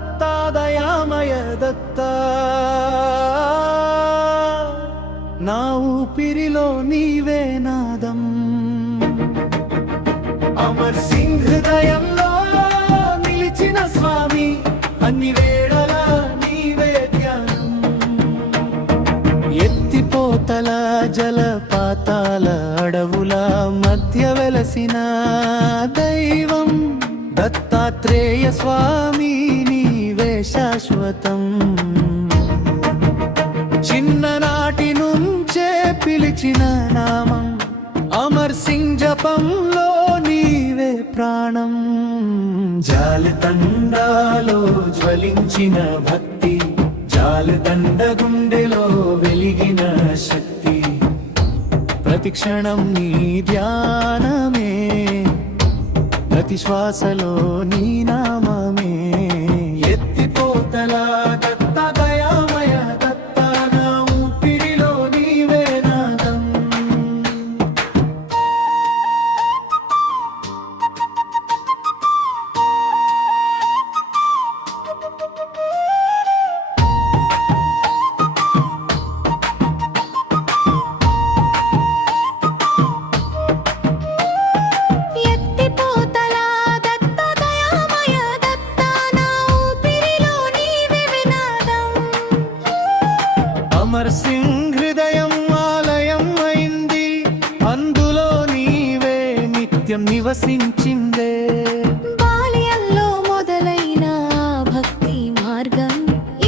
దత్తా దయామయ దత్తా నా ఊపిరిలో నీవే నాదం అమర్ సింగ్ హృదయంలో నిలిచిన స్వామి అన్ని వేళలా నీవే ధ్యానం ఎత్తిపోతల జలపాతాల అడవుల మధ్య వెలసిన దైవం దత్తాత్రేయ స్వామి నీవే శాశ్వతం చిన్ననాటి నుంచే పిలిచిన నామం అమర్ సింగ్ జపంలో నీవే ప్రాణం జాలతండాలో జ్వలించిన భక్తి జాలదండ గుండెలో వెలిగిన శక్తి ప్రతి క్షణం నీ ధ్యానమే ప్రతి శ్వాసలో నీ నామమే ఎత్తిపోతల దత్తా దయామయ దత్తా నా ఊపిరిలో నీవే నాదం అమర్ సింగ్ హృదయం ఆలయం అయింది అందులో నీవే నిత్యం నివసించిందే బాల్యంలో మొదలైన భక్తి మార్గం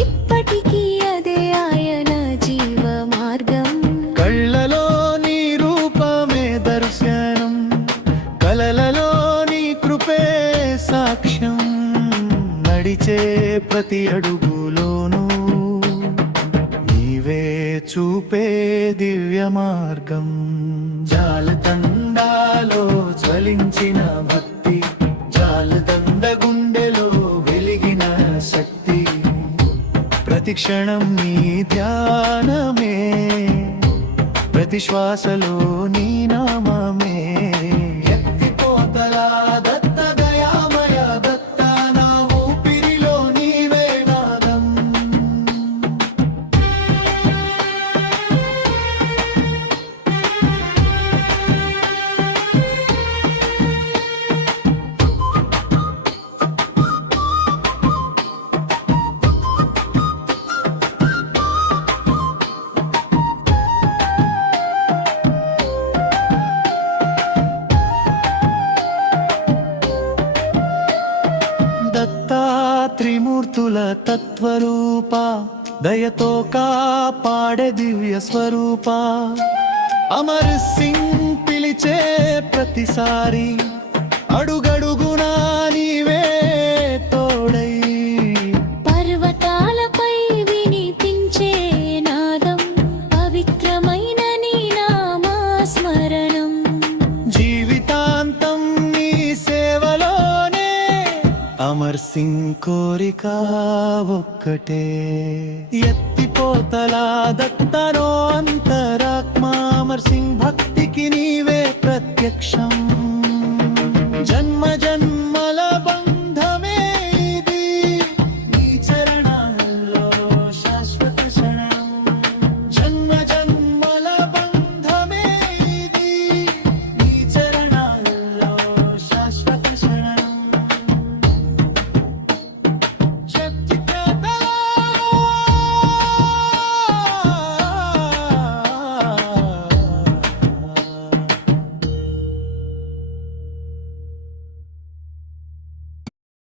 ఇప్పటికీ అదే ఆయన జీవ మార్గం కళ్ళలో నీ రూపమే దర్శనం కలలలో నీ కృపే సాక్ష్యం నడిచే ప్రతి అడుగులోనూ నీవే చూపే దివ్య మార్గం జాలతండాలో జ్వలించిన భక్తి జాలదండ గుండెలో వెలిగిన శక్తి ప్రతి క్షణం నీ ధ్యానమే ప్రతి శ్వాసలో నీ నామమే ఎత్తిపోతల దత్తా దయామయ దత్తా నా ఊపిరిలో నీవే నాదం దత్తా త్రిమూర్తుల తత్వరూప దయతో కాపాడే దివ్య స్వరూప అమర్ సింగ్ పిలిచే ప్రతిసారి అడుగడుగునా నీవే తోడై పర్వతాలపై వినిపించే నాదం పవిత్రమైన నీ నామస్మరణం జీవితాంతం నీ సేవలోనే అమర్ సింగ్ కోరిక ఒక్కటే ఎత్తిపోతల దత్తనో అంతరాత్మ అమర్ సింగ్ భక్తికి నీవే ప్రత్యక్షం